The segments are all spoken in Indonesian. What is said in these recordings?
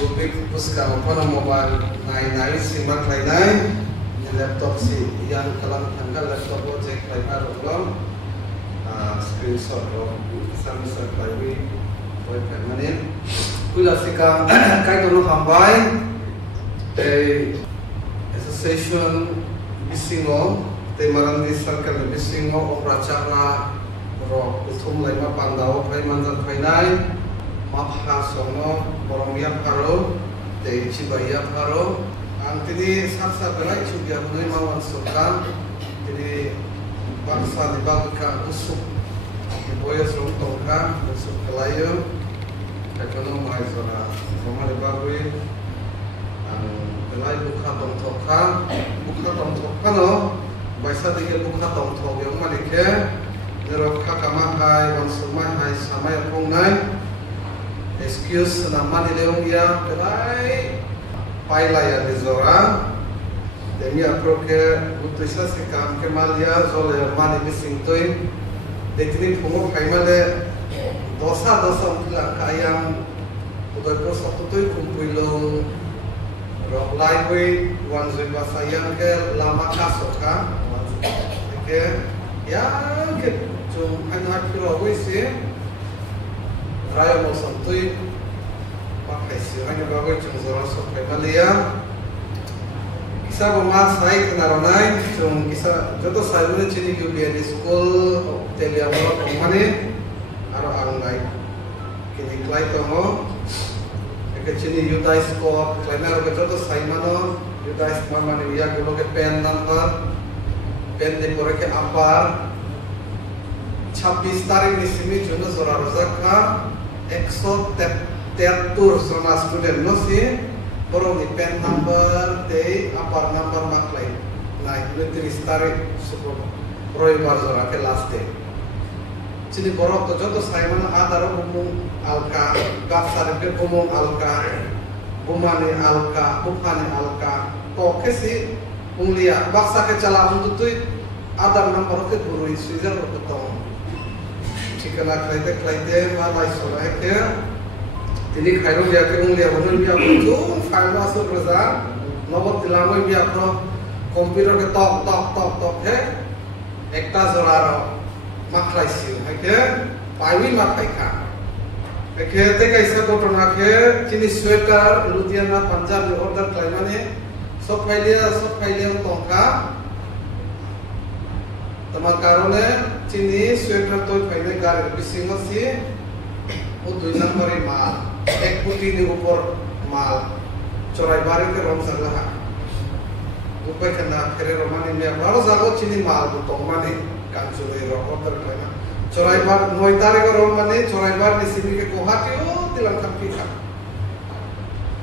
Bukit puska upana mobile nai simak lainai laptop si yang kalam tanggal laptop project lainai rolong screenshot ro samisa kaiwi koi permanent kula sika kai tono hambai association bisingo te marandi circle bisingo oprachara ro uthum laima pandao kai manjan khainai mapha sono boromia pharo te chibaya pharo antini saksa belai chugya bunai mawan sokan jadi bangsa di bangka usuk di boya song tongka usuk kelayo ekonomi mai zona sama di bagui belai buka tongtoka no baisa dige buka tongtok yang malike nerokha kama hai wansumai hai samai pongnai excuse nama ni leong ya belai paila ya di zora demi aproke utuisa se kam ke malia zole mani bising toy detini phomo kaimale dosa untila kayang udah ko sabtutoy kumpuilong rok laiwe wanzui basayang ke lama kasoka ke ya ke chung hanya kiro wisi raya mo santuy pakai sih hanya bagai chung zora sok malia kisah bemas naik kenaronai chung kisah jodoh saya dulu cini UBN school telia bola kemana aro angai kini klay tomo ke cini yudai score klayna ro jodoh saya mano yudai mama ni ya gulo ke pen number pen de pore ke apar 26 तारीख ni simi juno zora rozaka 173 zona student no si borong ni pen number te apar number maklai na 29 tarik suko roy bar zora ke last day chini borok to joto saimana adaro umum alka gasar ke umum alka bumani alka bukhani alka to kesi unglia baksa ke chala untuk tu adar number ke burui suizer ro to chikana klaite malai sora ke tini khairo dia ke unglia bunul dia tu file masuk raza nomor tilangoi dia pro komputer ke tok he ekta zoraro maklai siu ke paiwi maklai ka ke te kaisa gotona ke tini sweater ludiana punjab order klaimane sob phaile tongka Tamar कारणे चीनी स्वेटर तो फाइने गारे बिसिंग से वो 2 नंबर माल 1 फुटी नि ऊपर माल चौराई बारे के रंग सरला ऊपर कना फेरे रोमानी में बारो जागो चीनी माल तो माने कांचुले रो ऑर्डर करना चौराई बार 9 तारीख को रोम माने चौराई बार निसिमी के गुवाहाटी ओ तिलंका पीखा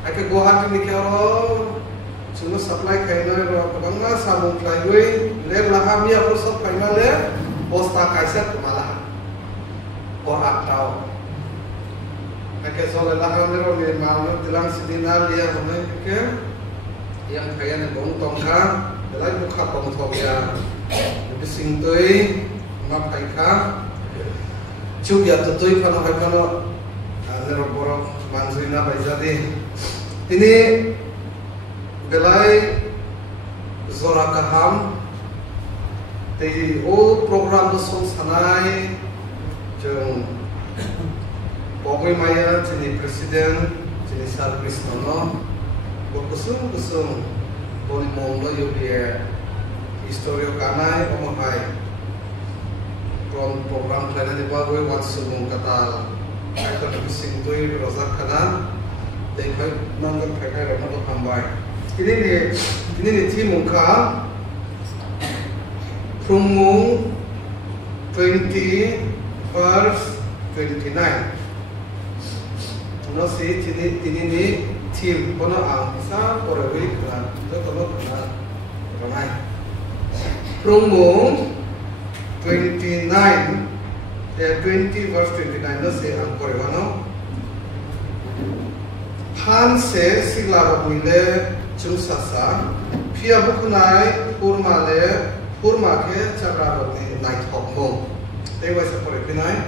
आके गुवाहाटी नि के cuma supply kaina ro bangga sabung flyway le lahami apro sab kaina le bosta kaisa kumala or atau ake sole lahami ro le maano tilang sidina liya hone ke yang kaya ne bong tongka dalai bukha tong thogya bising toi ma paika chugya tutoi khana hakano ne ro boro manzuina baizadi ini belai zora kaham te o program do song sanai jeng pogoi maya jeni presiden jeni sar krisnono kusum boli mondo yobie historio kanai omahai program plana di bagoi wat sumung katal aiton bising toi rozak kana dekhai nangat phekai rono hambai ini ni tim muka Prumung 21st 29 no si ini ni tim kono ang isa korewi kan to kana ramai Prumung 29 20 verse 29 no si ang korewano han se sigla buile chusasa pia buknai purma ke chakra roti nai thokmo te wai sa pore pinai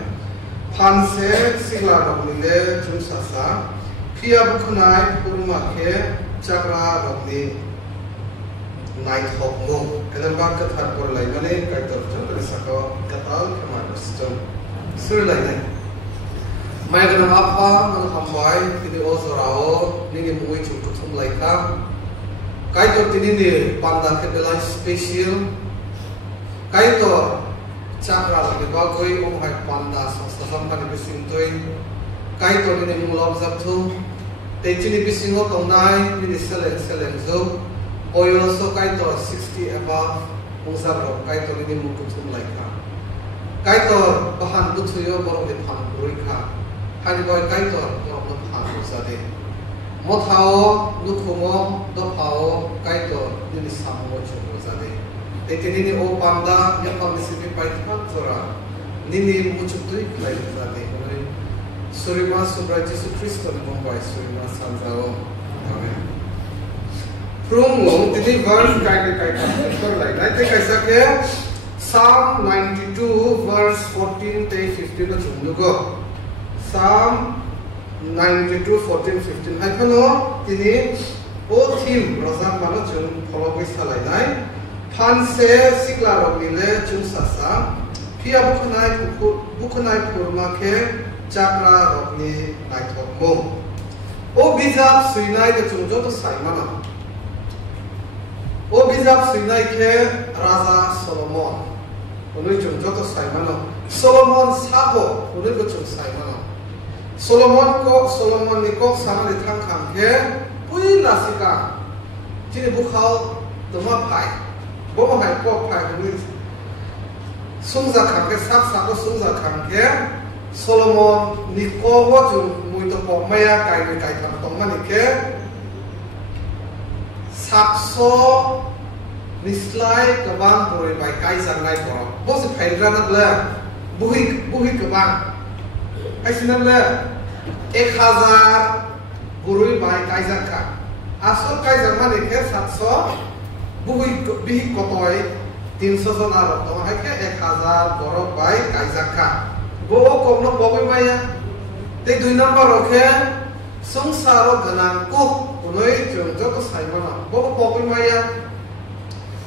phan se sigla buile chusasa Pia bukanai purma ke chakra rokni night hop mo elamba ka thar por lai mane kai tor chon sako katal khamar ston sur lai nai mai gana apa man hambai tini ozorao nini mui chu kuthum lai kha kai tor tini ni panda ke belai special kai tor chakra rokni ba koi om hai panda sasam kan bising toi kai tor ni mulom zap thu te chini bisingo tongnai ni selen zo oil so kai tor 60 above ungsa ro kai tor ni mu kuthum lai kha kai tor bahan bu thuyo borok ni phang rui kha hani boy kai tor borok no phang ru sa de mo thao nu khumo do phao kai tor ni sammo chu sa de te chini ni o panda ya pam si pai thak chora ni mu chu tui lai sa de Surima Subra Jesus Christo ni Mumbai Surima Sanzao. Amen. Prungo tini verse kai kor lai. Naite kaisa ke Psalm 92 verse 14 te 15 na chungnu go. Psalm 92 14 15 hai phano tini o theme rozam mano chung follow kai salai nai. Phan se sikla rok ni le chung sasa. Pia bukhanai purma ke chakra rokni naithok mo o bijap suinai de chungjo to saimana o bijap suinai ke raja solomon onui chungjo to saimana solomon sabo onui ko chung saimana solomon ni kok sama de thang kham ke pui lasika chini bukhau toma phai boma hai kok phai onui sungza kham ke sak sungza kham ke Solomon ni ko wo chung mui to po maya kai tham tong mani ke sakso nislai kabang pore bai kai sang nai ko bo se phai ra na la buhi kabang ai sinan la 1000 burui bai kai sang ka asol kai sang mani ke 700 buhi kotoi 300 jon aro to hai ke 1000 borok bai kai sang ka bo kom no bobai maya te 2 number okhe sangsaro ganang ko unoi chung jo ko saimana bo bobai maya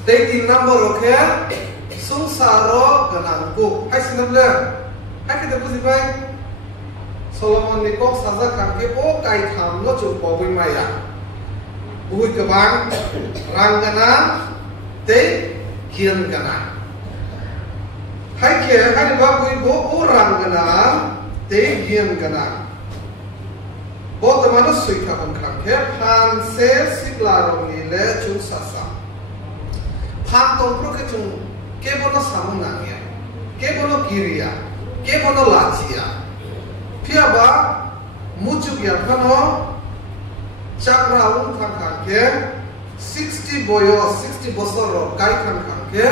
te 3 number okhe sangsaro ganang ko ai sinamle ai ke buzi bai solomon ni ko saza kan ke o kai tham no chung bobai maya bui ke bang rang ganang te kian ganang hai ke hai ba bui bo orang gana te gian gana bo ta manu sui kha kon kham ke phan se sikla rong ni le chung sasa phan tong pro ke chung ke bono samu na ya ke bono kiriya ke bono lachia phia ba muchuk ya phano chakra un kham kham ke 60 boyos 60 bosor ro kai kham kham ke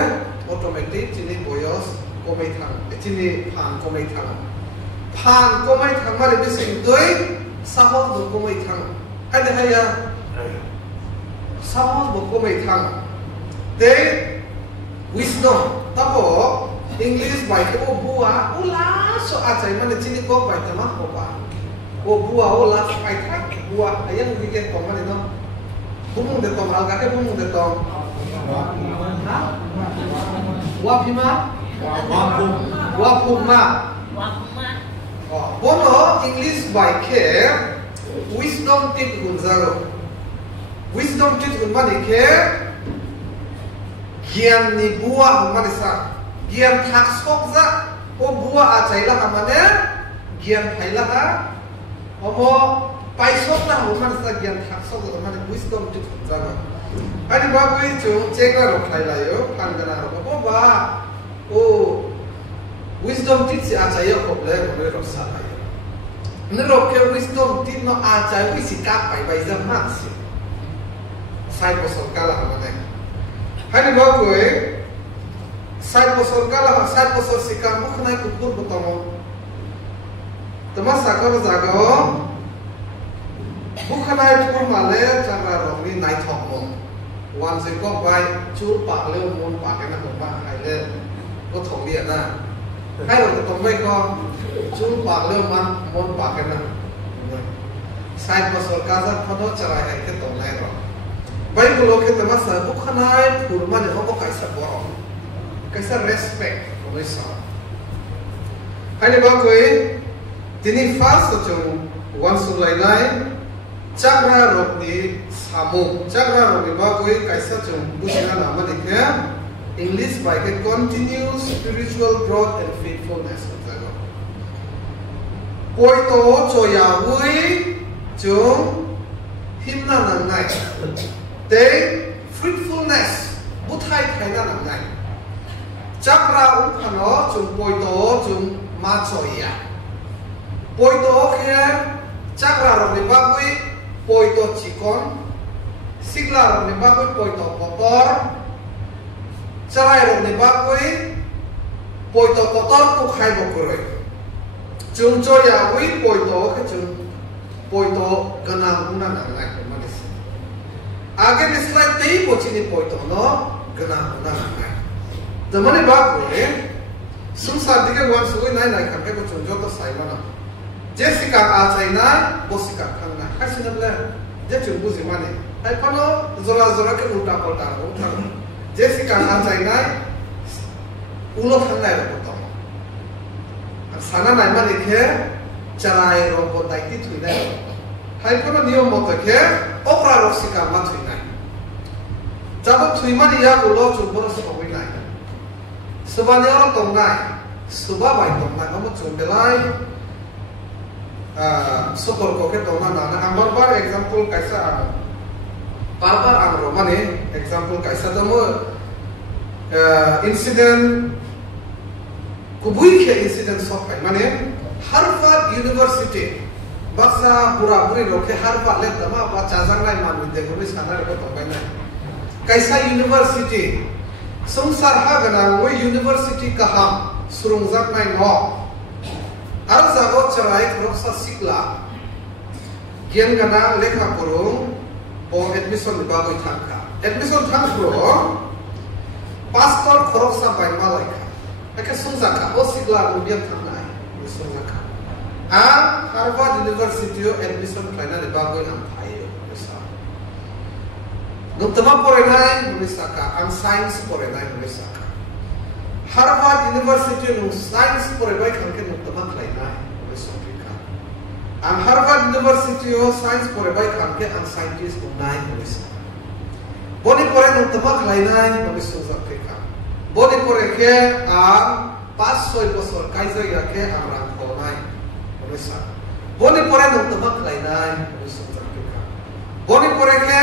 automatic chini boyos komai thang chini phan komai thang mare bising doi sahos bo komai thang ai da ya sahos bo komai thang te wisdom tapo english bai ke o bua ula so achai mane chini ko bai tama ko ba o bua o la ai thak bua ayang weekend ko mane no bumung de tom alga ke bumung de tom wa phima Wapuma. Bono English by care. Wisdom tit gunzaro. Wisdom tit gunmani care. Gian ni buah gunmani sa. Gian thak sok za. O buah acai lah amane. Gian thai lah ha. Omo pai sok lah gunmani sa gian thak sok za gunmani wisdom tit gunzaro. Ani babu itu cekla roklai layo. Panggana roko ba. Oh, wisdom tit si acai ko ble ko ro sa ai ne ro ke wisdom tit no acai wi si ka pai za mat si sai ko so kala mane hai ne ba ko e sai ko so kala sai ko so si ka mukh nai ku pur botomo tama sa ka za ga o mukh nai pur male chara ro ni nai thok mo wan se ko bai chur pa le mon pa ke na ko ba hai le có thầu địa na hai rồi tổng vậy con chú bạc leo man môn bạc cái nào side bosor kaza pano carai hai ke tonglai ro Bible ke temasa bukhanai purman ho kaisa boro kaisa respect olisa Hai ba koi tini first chung one sulai nai chakra rokni samu chakra rokni ba koi kaisa chung busina nama dikhe English by ke continuous spiritual growth and faithfulness koi to choya wi chung himna nang nai te fruitfulness buthai khaina nang nai chakra ukhano chung koi to chung ma choya koi to khe chakra rokni ba koi koi to chikon sigla rokni ba koi to potor Sarai rong ni bakoi poito kotor ku khai bokuroi chung choya wi poito ke chung poito ganang una nang nai ko manis age ni slide tei pochini poito no ganang una nang nai damani bakoi sumsar dige wan sugoi nai nai kham ke ko chung joto sai mana Jessica a chai nai bosika khang nai hasina ble je chung buzi mane ai pano zora zora ke ulta polta ulta Jessica anjay nai ulo thangnai ro to sana nai mani khe charai ro ko dai ti thui nai hai kono niyom mot khe okra ro sika ma thui nai jabo thui mani ya ulo chu bor so hoi nai subani ro tong nai suba bai tong nai amo chu belai sotor ko ke tong na ambar bar example kaisa Barbar angro mane example kaisa tomo incident kubui ke incident sokai mane Harvard University basa pura puri roke Harvard le tama ba chajang nai manu de gobi sana ko tobai nai kaisa university samsar ha gana wo university kaham surungjak nai no ar jago charai roksa sikla gyan gana lekha korung admission di bagoi thangka admission thangkro pastor khorok sampai malaika aka sungjaka o sigla ubiam thangnai sungjaka Harvard University admission klaina di bagoi am phaio bisa nutama porenai nulisaka am science porenai nulisaka Harvard University nu science porenai khangke nutama klaina Am Harvard University o science pore bai khamke am scientist unai polisa. Boni pore nung tamak lainai nobi suzak ka. Boni pore ke am 500 bosor kaiser ya ke am rang khonai polisa. Boni pore nung tamak lainai nobi suzak ka. Boni pore ke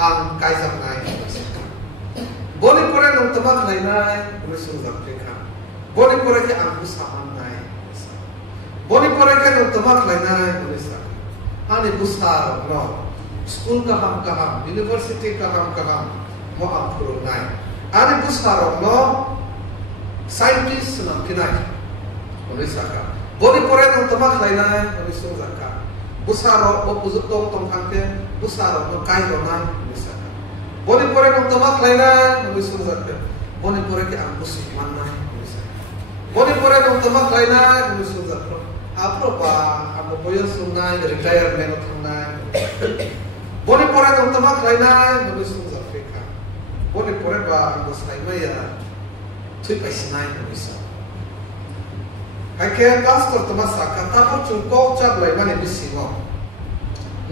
am kaiser nai polisa. Boni pore nung tamak lainai nobi suzak ka. Boni pore ke am busaman nai. Boni pore ke no tamak lainai polisa ani busar no school kaham university kaham mo apro nai ani busar no scientist na kinai polisa ka boni pore no tamak lainai polisa ka busar o puzuk tong khangke busar no kai ro nai polisa ka boni pore no tamak lainai polisa ka boni pore ke am busi man nai polisa boni pore no tamak lainai polisa ka Apro pa amo boyo sungai retirement thangnai boni pore tong tamak lainai nobi sung Afrika boni pore ba amo saimai ya thui paisinai nobisa hake pastor tamasa ka tapor chung ko chak lai mane bisingo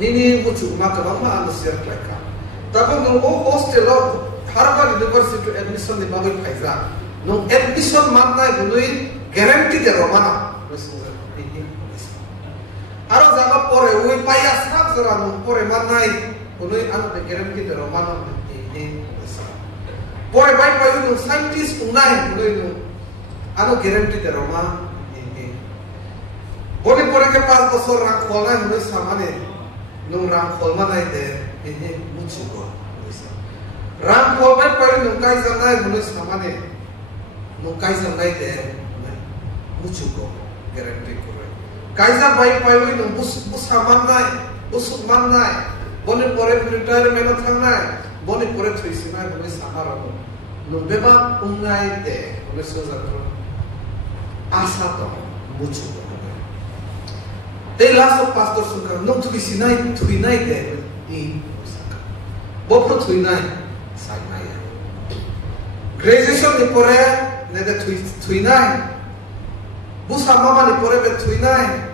nini uchu ma ka ma ando share klaka tapor no hostel Harvard University admission ni bagai phaiza no admission mannai bunui guarantee de romana Aro jaga pore ui payas nak zara pore manai unui anu de guarantee de romano ini pore bai payu scientist unai unui anu guarantee de romano ini boni pore ke pas bosor rang kholai unui samane nung rang khol manai de ini muchu ko rang khol bai payu nung kai sanai unui samane nung kai sanai de muchu ko guarantee ko Kaisa bai pai nung bus busuk manai boni pore retirement thangnai boni pore thuisinai boni samaro nung beba ungai de boni sozatro asa to muchu They last pastor sungka nung tuinai de ni bopro tuinai sai maya graduation ni pore ne de tuinai busa mama ni pore be tuinai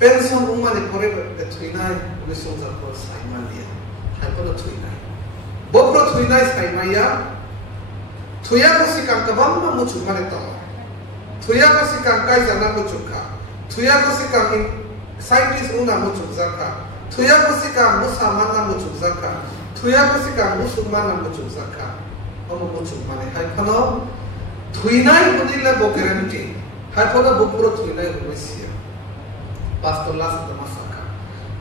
pension umma ni pore be tuinai uni sungka ko sai maya hai pora tuinai bopro tuinai sai maya tuya ko sikang kabam ma mu chukane to tuya ko sikang kai jana mu chukka tuya ko sikang scientist una mucuk zakka tuya kusika musaman na mucuk zakka tuya kusika musulman na mucuk zakka omo mucuk mane hai phano thuinai bunile bo guarantee hai phano bo puro thuinai busia pastor las ta masaka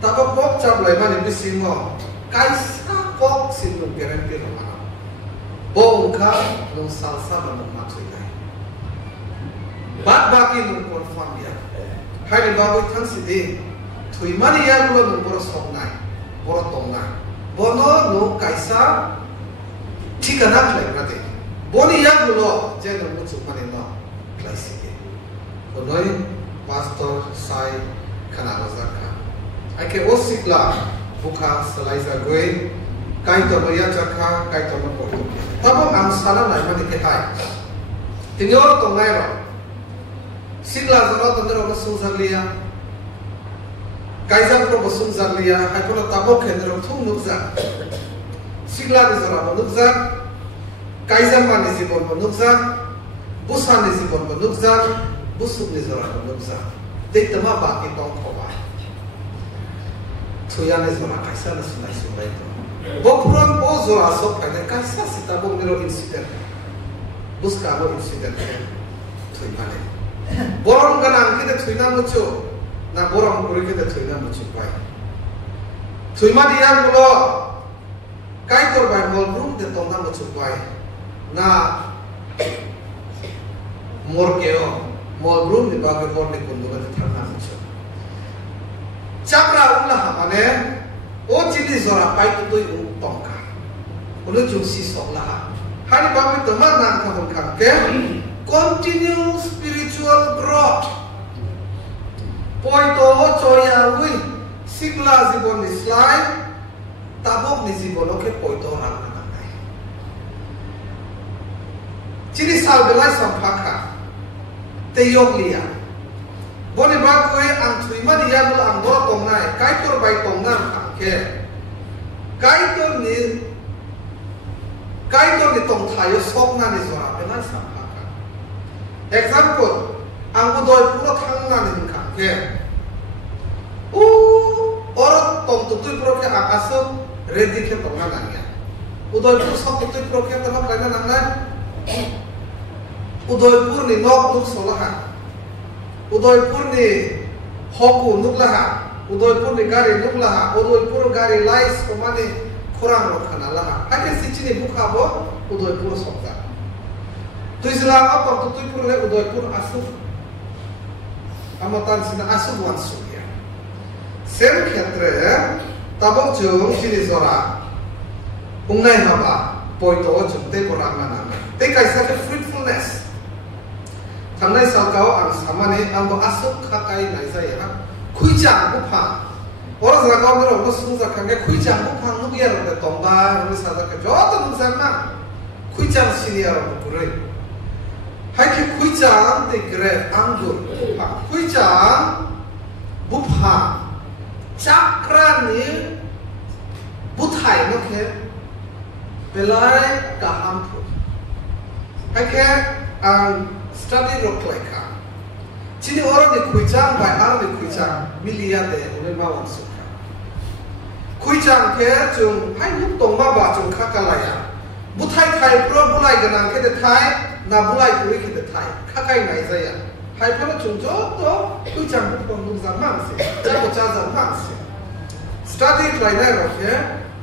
tabo pok chap lai mane bisingo kaisa pok sinu guarantee lo mana bo ka no salsa ba no ma thuinai bat baki no confirm ya hai babu thang sidi thui mani ya gulo no boro songnai boro tongnai bono no kaisa ঠিকানা claim rate boni ya gulo je no muchu mani no klaisi bonoi pastor sai kana rozaka ake osikla buka salaiza goi kai to ya chakha kai to mo ko tabo ang sala nai mani ke hai tinyo tongai ro Sigla zara tandero basung zarlia, kaisa pro basung zarlia, hai pura tabok hendero thung nukza. Sigla di zara banukza, kaisa mani zibon banukza, busan di zibon banukza, busuk di zara banukza. Dek tema baki tong kobai. Tuya di zara kaisa na sunai sunai to. Bokuran po zara sok kane kaisa si tabok nero incident. Buska lo incident tuy mane. Borong ganang kita tuina mucu, na borong kuri kita tuina mucu pai. Tuima dia mulo, kai tor bai mol room de tongna mucu pai. Na morkeo, mol room di bagai mor ni kundu de thana mucu. Chakra ulah hamane, o chili zora pai tu tui tongka. Ulu jungsi sok lah. Hari bagai teman nang kahun kake. Continue spiritual growth. Poito choya wi sigla zibon ni slide tabok ni zibon oke poito rang nangai. Cini sal belai sampaka teyok liya. Boni bakoi ang tuima dia bel ang dor tongnai kaitor bai tongnar kake. Kaitor ni tong thayo sokna ni zora belai sampaka. Example, ang udoy puro thangna ni kake. Orot tong tutuy puro ke akaso ready ke tongna nangya. Udoy puro sok tutuy puro ke tongna kaya nangna. Udoy puro ni nok nuk solaha. Udoy puro ni hoku nuk laha. Udoy puro ni gari nuk laha. Udoy puro gari lais kumani kurang rokhana laha. Hake sichini bukhabo udoy puro sokta. Tuh Islam apa tuh pur le udoypur asuf amatan sina asuf wansuf ya sem khetre tabok jung chini zora ungnai haba poito jung te porang na te kaisa ke fruitfulness thangnai salkao ang samane ambo asuf khakai naisa ya khuijang bupha ora zagao ro no sungza khange khuijang bupha nugia ro te tomba ro sa ka joto nusama khuijang siniya ro pure hai ke khuijang te gre anggur khuijang bupha chakra ni buthai no ke belai kaham phu hai ke ang study ro kleka chini oro ni khuijang bai ar ni khuijang milia de ule ma wan su khuijang ke chung hai nuk tong ma ba chung khakalaya buthai thai pro bulai ganang ke de thai na bulai kuri kita thai kakai nai saya hai pala chung joto khuijang bupong nuk zaman se jago cha zaman se study klai nai ro ke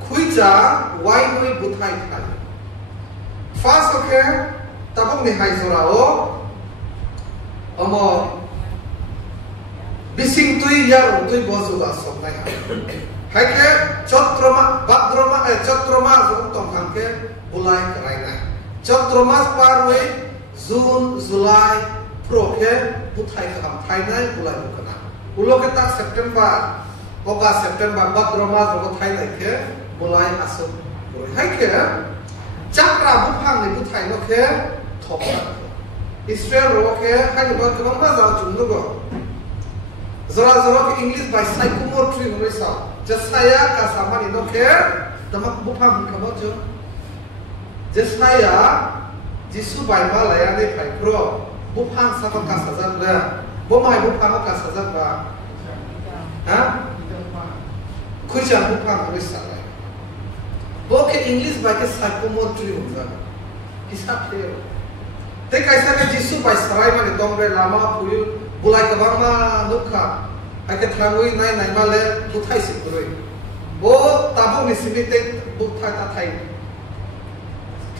khuijang wai noi buthai thai fast ke tabong ni hai zorao omo bising tui yar tui bozu ga sok nai hai ke chotroma badroma chotroma zong tong khang ke bulai krai nai chotromas parwe June July pro ke buthai kham thai nai bulai bukana ulo kita September oka September Badroma jogo thai nai ke bulai asuk hai ke chakra buphang ni buthai no ke thokna Israel ro ke hai ba ke ma za chung no go zora zora ke English by psychomotory no sa jasaya ka samani no ke tamak buphang ka mo jo jasaya Jisu by malaya ne phai pro buphang sa ka sajak na bomai buphang ka sajak ba ha kujan buphang no sa Boke English by ke psychomotory hoja hisab le te kaisa ke Jisu by sarai mane dongre lama puyu bulai ka bama nukha ake thamui nai nai male buthai sikuroi bo tabu nisimite buthai ta thai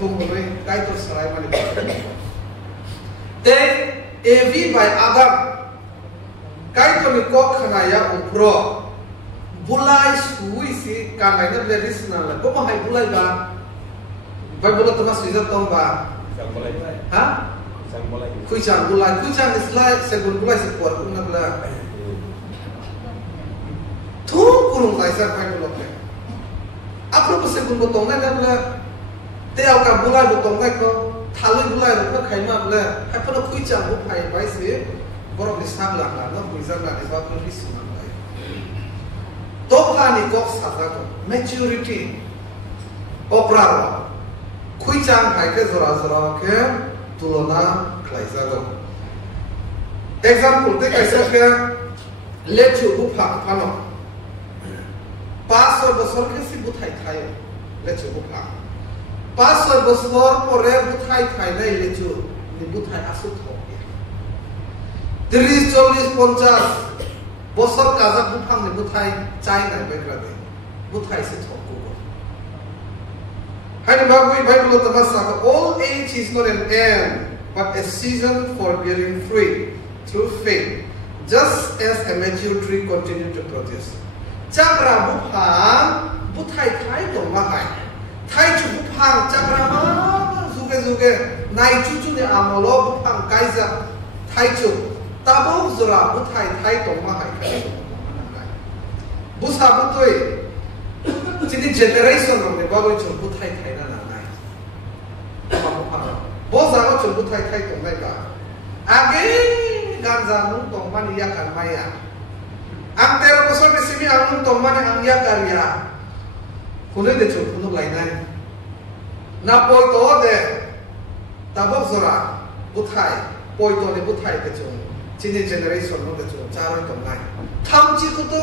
thumului kai to sarai mane te AV by Adam kai to ni ko khana ya upro bulai sui si kanai na bledis na la ko mahai bulai ba Bible to mas rizat tong ba sang bulai ha sang bulai kuichang islai segun bulai se por kun na bla thu kurung lai sa Bible le apro ko segun botong na bla te au ka bulai botong na ko thalui bulai ro ka khai ma bla ha pa no kuichang bu phai bai se borok ni sang la na no kuichang na ni ba ko ris ma Tohani kok sajago maturity opraro kuichang hai ke zora ke tulona klaizago example te kaisa ke lechu buphang phano 500 বছর ke si buthai thayo lechu buphang 500 বছর pore buthai thai nai lechu ni buthai asu thoke 30 40 50 bosor kaza buphang ni buthai chai nai bekrade buthai se thokku hani bagui Bible to masa all age is not an end but a season for bearing fruit through faith just as a mature tree continue to produce chakra buphang buthai thai to mahai thai chu buphang chakra ma zuge nai chu ni amolo buphang kaisa thai chu Tabok zura buthai thai tong ma hai kai busa butoi chini generation ro ne bago chu buthai thai na na nai bo za go chu buthai thai tong nai ka age ganza nu tong ma ni ya kan ma ya ang tero ko so me simi ang nu tong ma ni ang ya karya kune de chu kunu lai nai na poi to de tabok zura buthai poi to ne buthai ke chu Chini generation no de chu charai tong nai tham chi ko to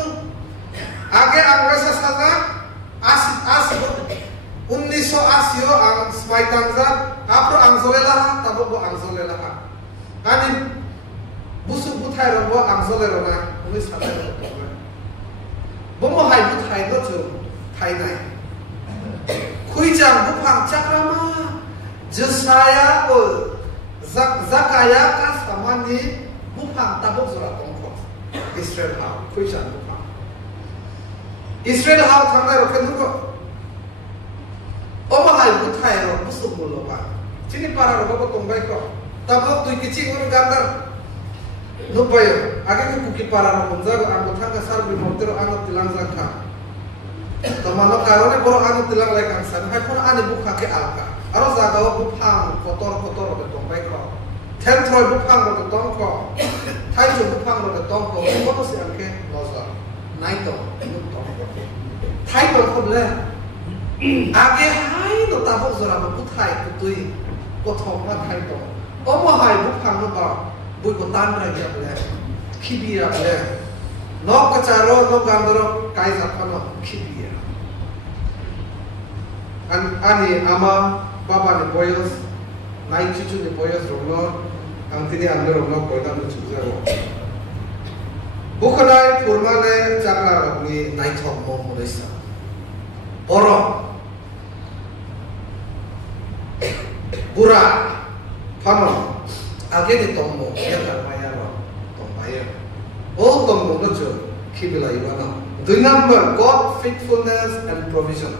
age angresa saja asi 1980 ang smaitangza apro angzolela tabo angzolela ani busu buthai ro bo angzolero na uni saja ro bo mo hai buthai no chu thai nai khuijang buphang chakrama jasaya o zakaya ka samani buphang tabok zora tongkho Israel ha kuichang buphang Israel ha thangna ro kenu ko omahai buthai ro busuk mulo ba chini para ro ko tongbai ko tabok tui kichi ur gandar nubai age ko kuki para ro bonjago ang thanga sarbi montero ang tilang zakha tamano karone boro ang tilang lai kang san hai pon ani bukha ke alka aro jagao buphang kotor ro tongbai ko Tentroy buphang ro tongko thai chu buphang ro tongko ko se anke noza nai to tongko thai to khoble age hai no tabok zora ba buthai kutui ko thong ma thai to omo hai buphang ro ba bui ko tan ra ya ble khibia ble no ka charo no gandro kai zapano khibia ani ama baba ni boyos nai chuchu ni boyos ro ang tini ang lorong no koida no chuza ro bukanai purmale chakra rogni nai thok mo molesa oro bura phano age ni tommo ya karmaya ro tombaya o tommo no chu khibila ibana 2 number God faithfulness and provision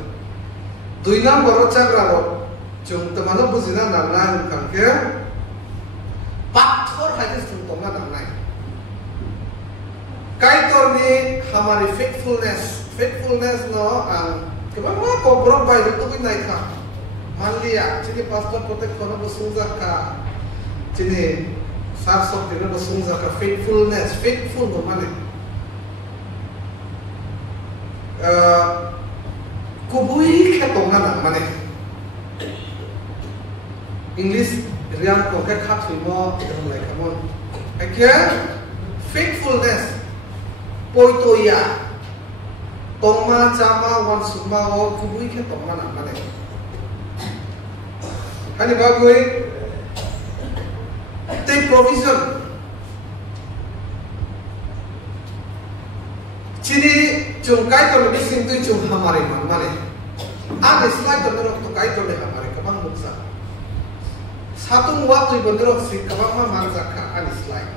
2 number chakra ro chung tamano buzina namna kanke pathor hadis chung tongna namnai kaitor ni hamari faithfulness no ang kebangma ko borok bai tu bin nai kha manliya chini pastor protect kono busungja ka chini sar sok tino busungja ka faithful no mane kubui khe tongana mane English riang ko ke khat mo dong lai kamon akia faithfulness poitoya tongma chama wan suma o kubui ke tongma na mane hani bagoi take provision chini chung kai to ni sing tu chung hamare mane ane slide to no to kai to le hamare kabang muksa satung waktu benderok si kabang ma manza ka ane slide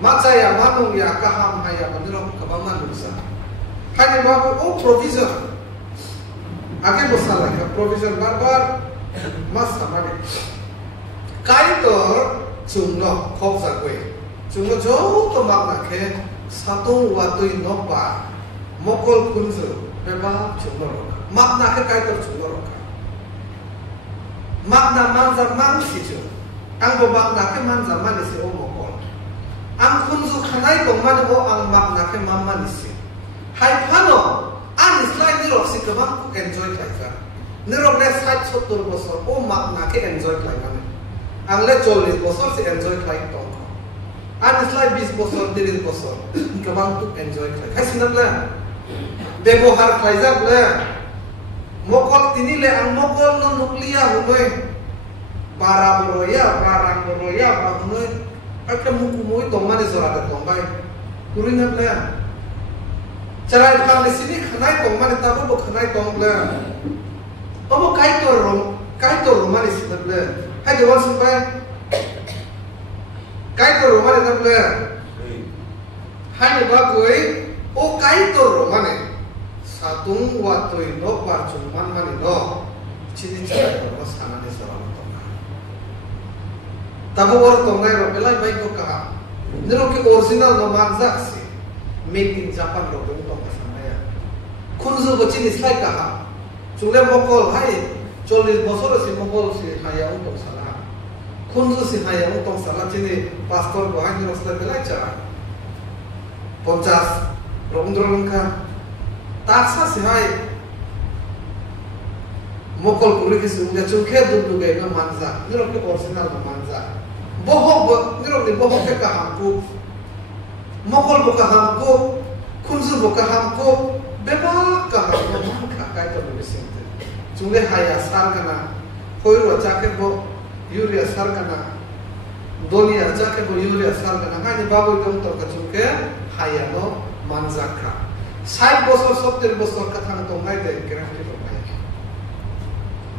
macaya manung ya kaham haya benderok kabang ma muksa hani babu o provision age bosala ka provision barbar mas samane kai to chung no khop sa kwe chung no jo to mak na ke satung waktu no pa mokol kunzu beba chung no mak na ke kai to chung no makna manza mang situ ang bo makna ke manza man si o mokol ang kunzu khanai ko man o ang makna ke mamma si hai phano an slide ni rok si kabang ku enjoy laika ni rok le side sotur bosor o makna ke enjoy laika man ang le 40 bosor si enjoy laika tong an slide 20 bosor 30 bosor kabang tu enjoy laika hai sinabla bebohar khaizab le mokol tinile ang mokol no nuklia hunoy para boroya ba hunoy akam mukumoy tongmane zorade tongbay kurina bla charai phang sini khanai tongmane tabo bo khanai tongbla omo kai to romane sidabla hai dewan sunbay kai to romane dabla hai ne ba koi o kai to romane satung watoi no parchung man mani no chini chara ko sanane sarana tonga tabo or tonga ro belai bai ko ka nero ke original no manza si made in Japan ro dong tonga sanaya kunzu ko chini slai ka chule mokol hai 40 bosor si mokol si haya tong sala kunzu si haya tong sala chini pastor ko hai nero slai belai chara 50 ro undrolong ka taksa sihai mokol kuri kisi unga chukhe dubluge na manza niro ke original na manza niro ni boho ke kahamku mokol boka hamku kunzu boka hamku beba kahamku manka kai to bisinte chunge haya sar kana hoiro chake bo yuria sar kana donia chake bo yuria sar kana hani babu dum to ka chunge haya no manza ka 60 বছর 70 বছর কথা তংনাই দে গ্যারান্টি তংনাই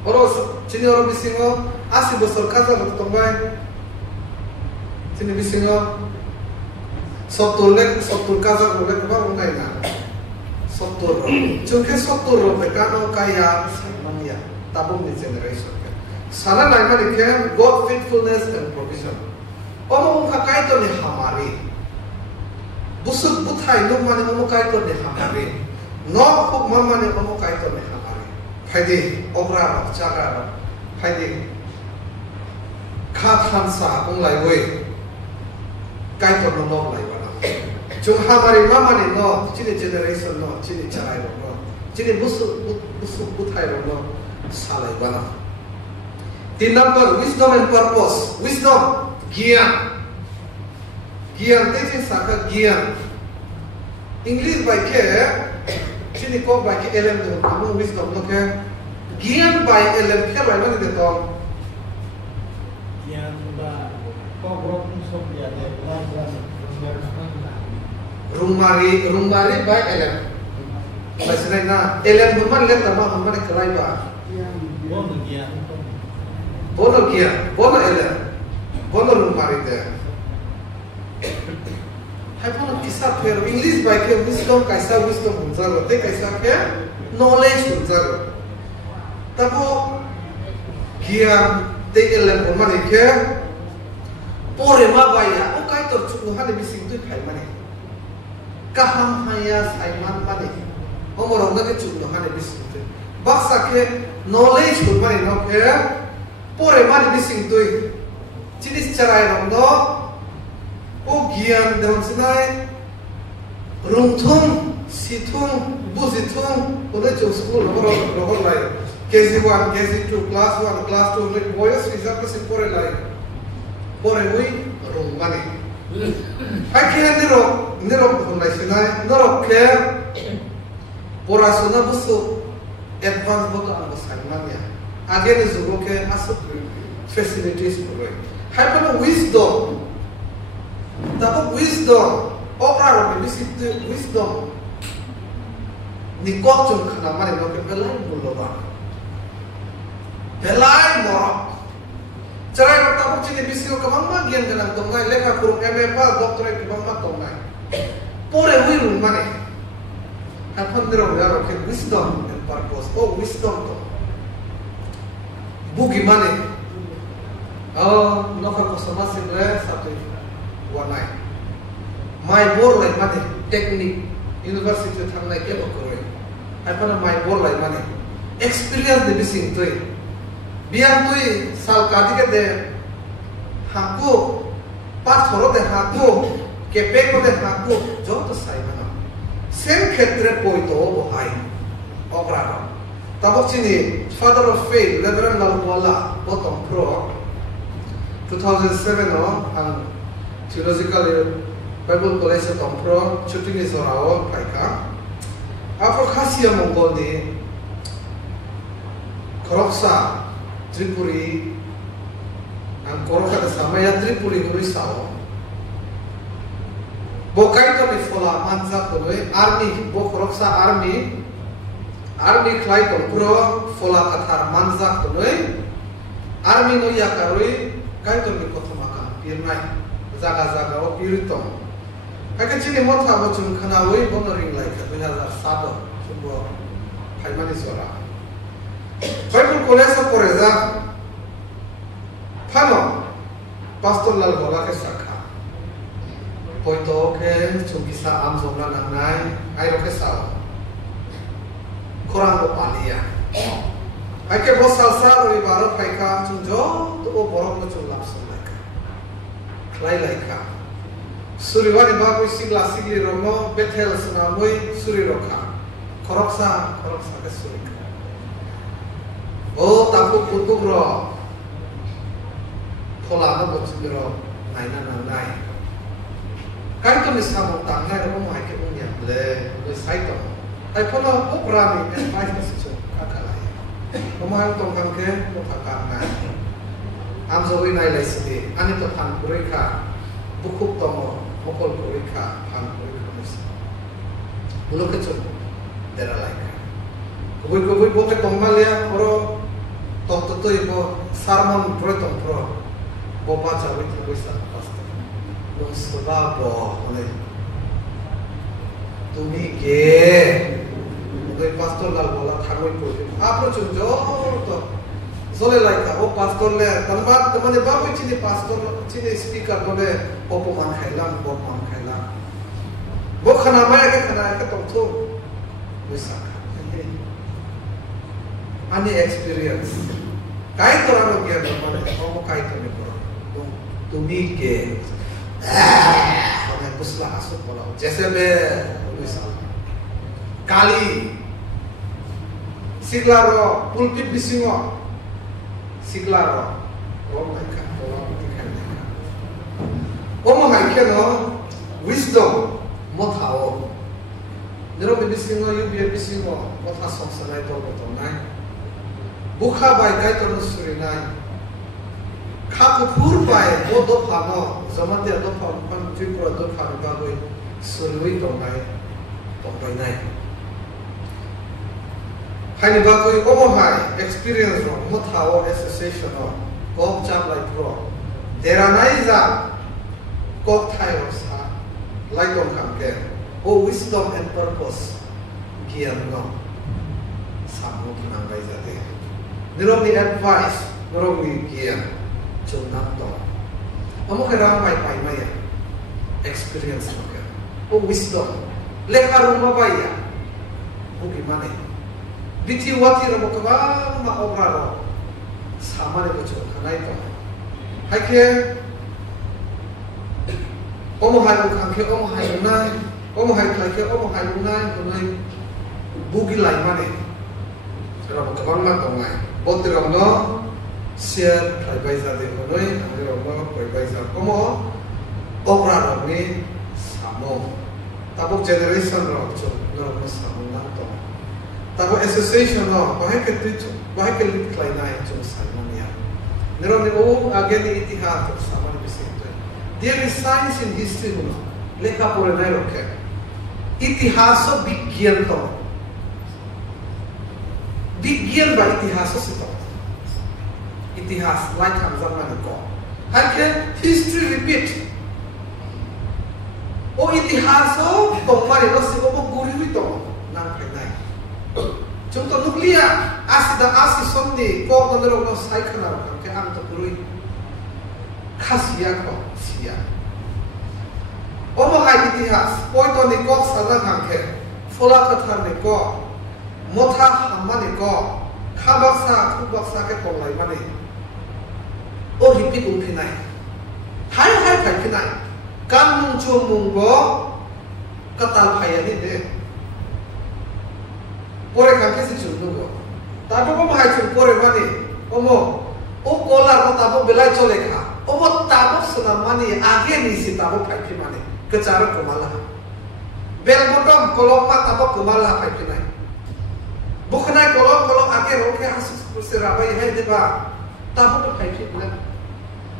ওরস চিনি ওর বিসিংও 80 বছর কাজা তংবাই চিনি বিসিংও 70 কাজা বলে কবা উনাই না 70 চোখে 70 ro bekano kaya samania tabung ni generation ke sana lai mane ke god faithfulness and provision omo ka kai to ni hamari busuk buthai luk mane omo kai to ne hamare no khuk mane omo kai to ne hamare phaide obra ro chaga ro phaide kha thansa ong lai wei kai to no lai bana chung hamare mane no chini generation no chini charai ro no chini busuk buthai ro no salai bana 3 number wisdom and purpose wisdom gyan te saka gian English by ke chini ko by ke elem do kamu wisdom no ke gian by elem ke by mane de to gian ba ko grok so dia de rumari by elem masne na elem buman le tama hamane kalai ba bono elem bono rumari de hai pun kisah per English by ke wisdom kaisa wisdom hunjaro te kaisa ke knowledge hunjaro tabo gian te elem mane ke pore ma baya o kai tor chu hane bising tu phai mane kaham haya saiman mani omorong na ke chukno hane bising tu baksa ke knowledge bul mani no ke pore mani bising tu jinis carai rong no o gian dong sinai rungthung sithung buzitung ode chuk school rohor lai KG1 KG2 class 1 class 2 like boys result ke pore lai pore hui rung mani hai ke niro honai sinai noro ke pora suna busu advance book ang basaiman ya again is okay asu facilities provide hai pa wisdom dapat wisdom opera ro visit wisdom ni kok chung khana mari no ke belai buloba belai mo cerai ro tapu chini bisio kamangma gian ganang tongai lekha kurung MA doctorate kamangma tongai pore wirun mane hapan dero yaro ke wisdom and purpose wisdom to bugi mane no ka kosama simre satu wanai my bor lai mane technique university thangnai ke bokoroi hapan my bor lai mane experience de bising toi biang tui sal kadi ke de haku pas thoro de haku kepe ko de haku jot sai mana sem khetre poi to bohai opera tabok chini father of faith reverend Nalwala bottom pro 2007 no ang theological Bible college tom pro shooting is orao paika afro khasia mongol ni koroksa Tripuri ang koroka da samaya Tripuri guri sao bokai to bi fola manza to army bo koroksa army klai to puro fola kathar manza to army no yakaroi kai to bi kothama pirnai jaga o piritom kake chini motha bo chum khana oi bonoring lai ka 2007 chumbo phaimani sora Bible college poreza phano pastor lal bola ke sakha poito ke chubisa am jomna nangnai ai ro ke sao korang ko palia ai ke bo salsa ro ibaro phaika chunjo to bo borok no chulap sunai klai laika suriwani ba ko sigla sigli romo bethel sunamoi suri rokha koroksa ke suri tapu kutuk ro pola no bocindro naina nanai kan to misam tangai ro mai ke punya ble sai to ai pola oprami advice na sicho kakalai omai to kan ke to kakana am zoi nai lai sidi ani to phan purikha bukup tomo mokol purikha phan purikha mis bulo ke chu dera lai kubui bo ke tongmalia oro tok to ibo sarmon proton pro bopa chawi to bisa pasta no sababo ole tumi ke oi pastor lal bola thangoi ko apro chunjo to zole laika o pastor le tanbat tamane babu chini pastor chini speaker bole opoman khailam bo khana maya ke khana ke to bisa ani experience kai torano kia dormane omo kai tome koro tumi ke hame pusla asu bola jaise be misal kali siglaro pulpit bisingo siglaro omo kai omo hai ke no wisdom mothao nero bisingo yubi bisingo motha songsanai to nai Bukha by Gaito Surinai Kapur by Bodo Pano, Zamate Adopam, Tripura Dopam Bagui, Surui Tongai, Tongai. Hanibagui Omohai, experience from Motao Association of Gok Chaplai Pro. There are Naiza Gok Tairosa, like on Kamke, O wisdom and purpose, Kian no, Samuki Nangaizade. Nirong ni advice, nirong ni kia, chunat to. Amo kaya pai maya, experience mo kaya. O wisdom, lekha rumah baya bugi mane biti wati ro kabang ma obra ro samane ko chon kanai to haike omo hai ko khangke omo hai nai omo hai khaike omo hai nai konai bugi lai mane sera ko kabang ma to ngai botti ro no share khai bai za de konai ame ro no koi bai za omo obra ro ni samo tabuk generation ro cho no no samo na to tabuk association ro bahai ke tu bahai ke lit klai nai cho salmania nero ne o age ni itihas to samani bisi to there is science in history no lekha pore nai rokhe itihas bigyan to bigyan ba itihas se to itihas like ham zaman ko hake history repeat o itihas tongmari no se ko guri to nang khai nai chúng ta nuclear asi somni ko gondoro no sai khana ro ke am to purui khasiya ko sia omo hai itihas point on the ko sada khang ke fola kathar ne ko motha hamma ne ko khubaksa ke tonglai mane o repeat uphinai hai phinai kan mung chu mung bo katal phayani de pore kangke si chundu go tabo ko mahai chun pore mani omo o kolar ko tabo belai chole kha omo tabo suna mani age ni si tabo phai mani kechara ko mala bel bottom kolom ma tabo ko mala phai nai bukhna kolom age ro ke asus se rabai hai de ba tabo ko phai na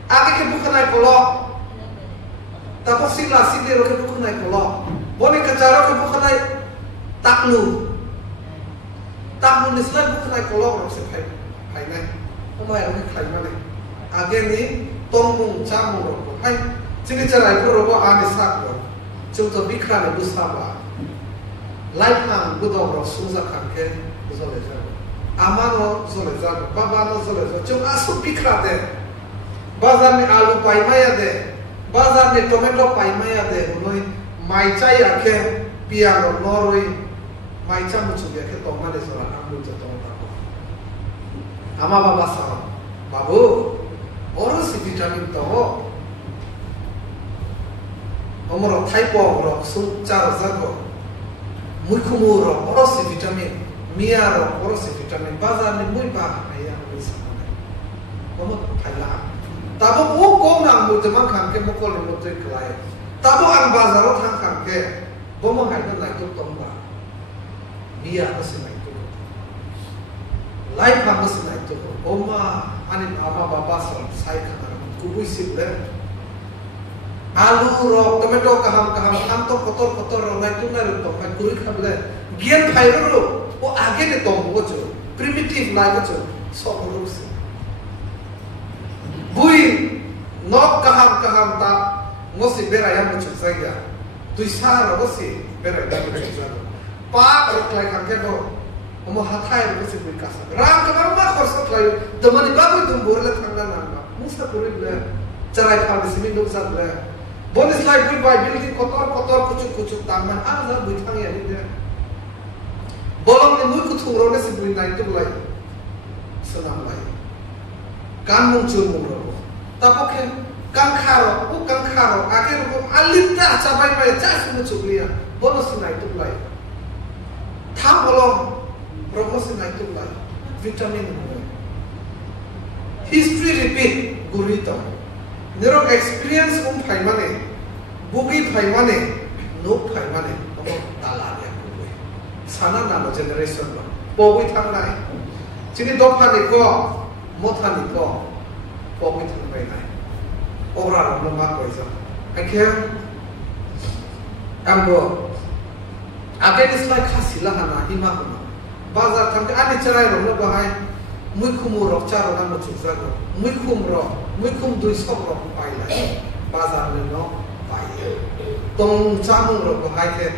age ke bukhna kolom tabo sila ro ke bukhna kolom boni kechara ko bukhna taklu tamu nisla bukan kolom ro se phai nai omai ro khai mane age ni tongmung chamung ro hai chini charai ko ro ani sak ro chung to bikra ne busa ba life hang budom ro suza khanke zole ja amano zole ja baba no zole ja chung asu bikra de bazar ni alu pai maya de bazar ni tomato pai maya de noi mai chai akhe pia ro noroi mai chamu chuge ke to mane sora amu to to ama baba sa babu oro si vitamin to omoro thaipo ro su char zago mukhumu ro oro si vitamin mia ro oro si vitamin bazar ni mui ba aya ni sa omo thaila tabo o ko na mu te man kham ke mo ko le mo te klai tabo an bazar ro thang kham ke bomo hai na nai to tong ba Dia masih naik tu, life masih naik tu. Oma, ani ama bapa saya kena kubui sih le. Alu rok, tomato kaham, anto kotor naik tu naik tu, kan kurik hamle. Gian payro, o age ne tom bojo, primitive life bojo, sok urus. Bui, nok kaham ta, ngosi berayam bojo saya. Tuisar ngosi berayam bojo saya. Pak roklai kangke ko omo hathai ro se bui kasa ram ka ma khorso klai damani babu tum borle thangna na musa puri ble charai kham simi no sa ble bonus lai bui bai building kotor kuchuk taman ala bui thang ya ni bolong ni mui ku thuro ne se bui nai tu lai sanam lai kan mung chu mung ro tapokhe kan kharo age ro alita chabai bai cha su chukliya bonus nai tu lai tham bolong promotion naik tu lah vitamin history repeat gurita nero experience phai mane bugi phai mane no phai mane omo tala ya gurui sana na generation ba pogui thang nai chini do phani ko mothani ko pogui thang bai nai ora no ma ko isa akhe ambo Agen islai khasila hana hima huna bazar thamke ani charai ro bahai muikhum ro charo na mo chukza ro muikhum dui sok ro pai la bazar le no pai tong chamu ro bahai ke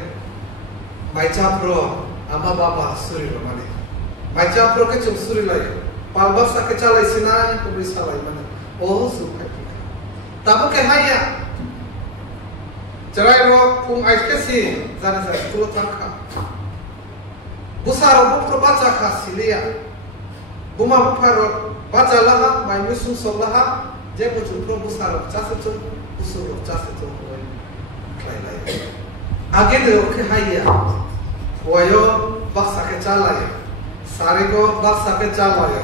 mai cha pro ama baba suri ro mane mai cha pro ke chuk suri lai palba sa ke chalai sina ko bisa lai mane o su kai tabo ke haya cerai ro pung ais kesi zana za school tangka busaro bu baca khasilia buma buparo baca laha mai musun soblaha je bu pro busaro chase chu busuro chase chu klai lai age de ke haiya wayo baksa ke chalaya sare go baksa ke chalaya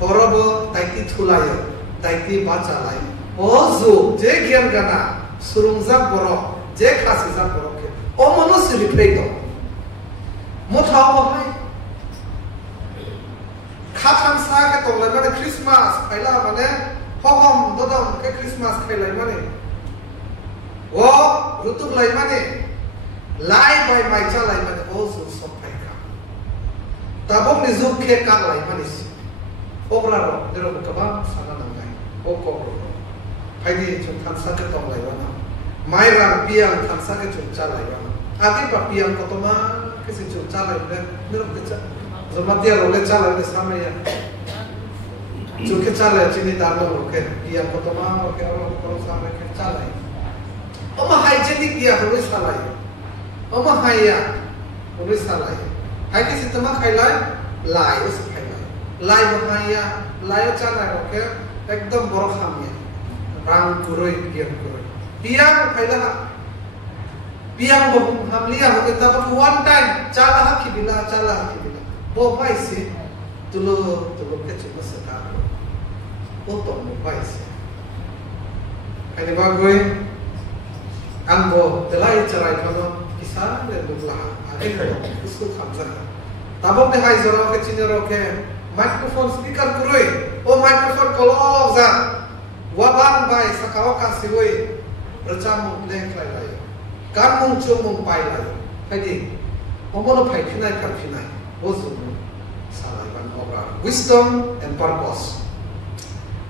orobo taiti thulaya taiti baca lai ozu je gyan gana surungzak borok je khasi zak borok ke o manusia repleto mothao hai khatam sa ke tolai mane Christmas paila mane hogom dodom ke Christmas khailai mane o rutuk lai mane lai bai mai chalai mane ozu sopai ka tabok ni zuk ke ka lai mane obraro dero kabam sana nangai o ko Haidi chung thansa ke tong lai wana mai rang piang thansa ke chung cha lai wana agi pa piang ko toma ke se chung cha lai ne nero ke cha zomatia role cha lai ne samne ya chung ke cha lai chini dar lo ke piang ko toma ke ro samne ke cha lai oma hai chini dia ho sa lai oma hai ya ho sa lai hai ke se tama khai lai us khai lai bo hai ya lai cha lai ro ke ekdom boro kham ya rang kuroi piang phaila piang bo hamlia ho kita ba one time chala khibila bo pai se tulo ke chuma saka o to mo pai se ani ba goi ambo telai charai kono kisan le dukla ane ko usu khamsa tabok ne hai zoro ke chinero ke microphone speaker kuroi o microphone kolok za wabang bai sakawa kasiwoi bercampur lek lai kan muncul mumpai lai jadi omono pai pinai kan pinai ozu salah ban obra wisdom and purpose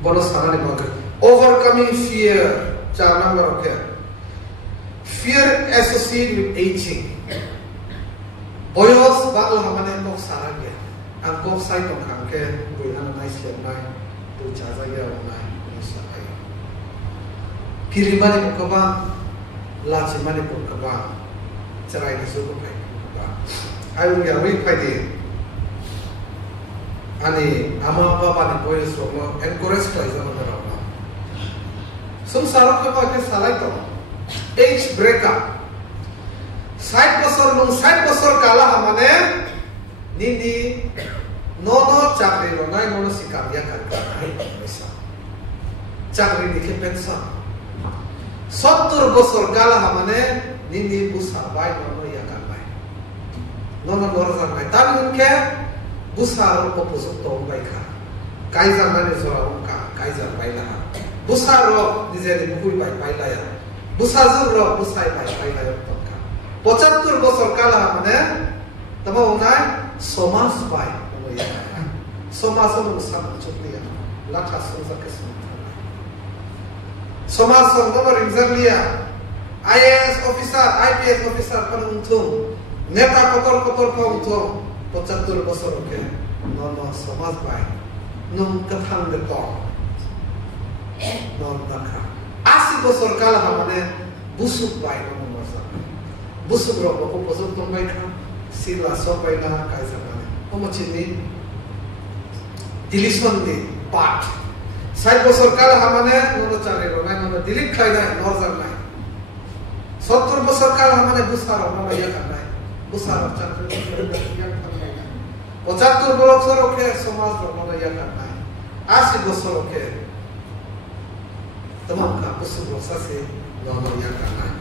bonus sana ni bagai overcoming fear cara nomor ke fear associated with aging boyos bakal hamane kok sarang ya angkok sai tong kangke buinan nice lem nai tu jaza ya nai kiri mani pukaba, laci mani pukaba, cerai di suku pai pukaba. Ayo ya wih pai di, ani ama apa mani boy semua encourage pai zaman orang. Sumsarok kepada salai to, age breakup. Side bosor kalah amane, nini nono cakri ronai nono sikap ya kan bisa. Cakri di kepensan. 70 bosor kalah hamane nindi busa bai nono ya kan bai nono norzan bai tan unke busa ro popozuk to bai kha kaiza mane zora unka kaiza bai la busa ro dize ni bukui bai la ya busa zur ro busai bai la ya to ka 75 bosor kalah hamane tama unai somas bai nono ya kan somas no sam chukliya lakha sunza ke Somas nomor ringzarlia IAS officer, IPS officer penuntung neta kotor penuntung 75 bosor oke nono somas bai nung kathang beto non takha 80 bosor kalah hamane busuk bai nono masa busuk ro ko bosor tong bai kha sila so bai na kai samane omo chini dilison di pat 60 বছর কাল হামানে ননো চারে রনাই ননো দিলিপ খাই নাই নরজার নাই 70 বছর কাল হামানে বুসার ননো ইয়া কার নাই বুসার চাকরি ইয়া কার নাই 75 বছর ওকে সমাজ ননো ইয়া কার নাই 80 বছর ওকে तमाम का बुसु बोसा से ननो इया कार নাই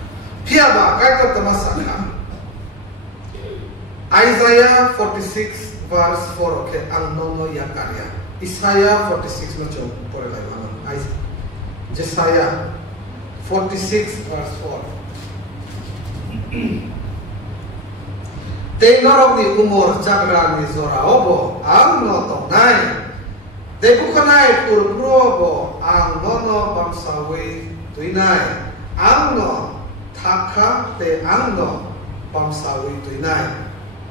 फिर बा काय कर तमासा का Isaiah 46 verse 4 okay ang nono iya karya Isaiah 46 में जो पढ़े लगे मानो Isaiah 46 verse 4 Tenor ni umur jagra ni zora obo ang no to nai debu kanai purpro obo ang nono bamsawi tuinai ang no takha te ang no bamsawi tuinai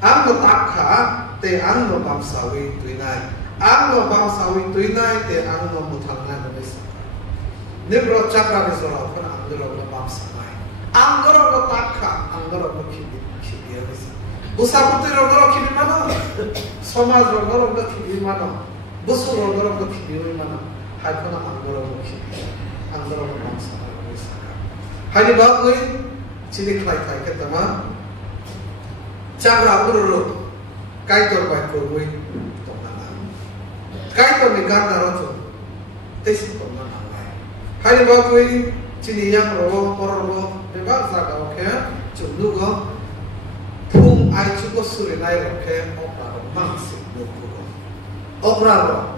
ang no takha te ang no bamsawi tuinai Angno bangsawi tuinai te angno muthangna na bisa. Nibro chakra bisora pun angno bangsamai. Angdoro takha, angdoro kibi bisa. Busa putih rogoro kibi mana? Somaj rogoro kibi mana? Busu rogoro kibi mana? Hai puna angdoro kibi, angdoro bangsa bisa. Hai di bawah cini kelai ketama. Jagra urut, kaitor baik kurui, tongana. Kaitor ni garda rotu, tesi tongana. Hai di bawah cini yang roh, orang bebas zaga oke, cundu go, pung ai cukup suri nai oke, opera mangsi buku. Opera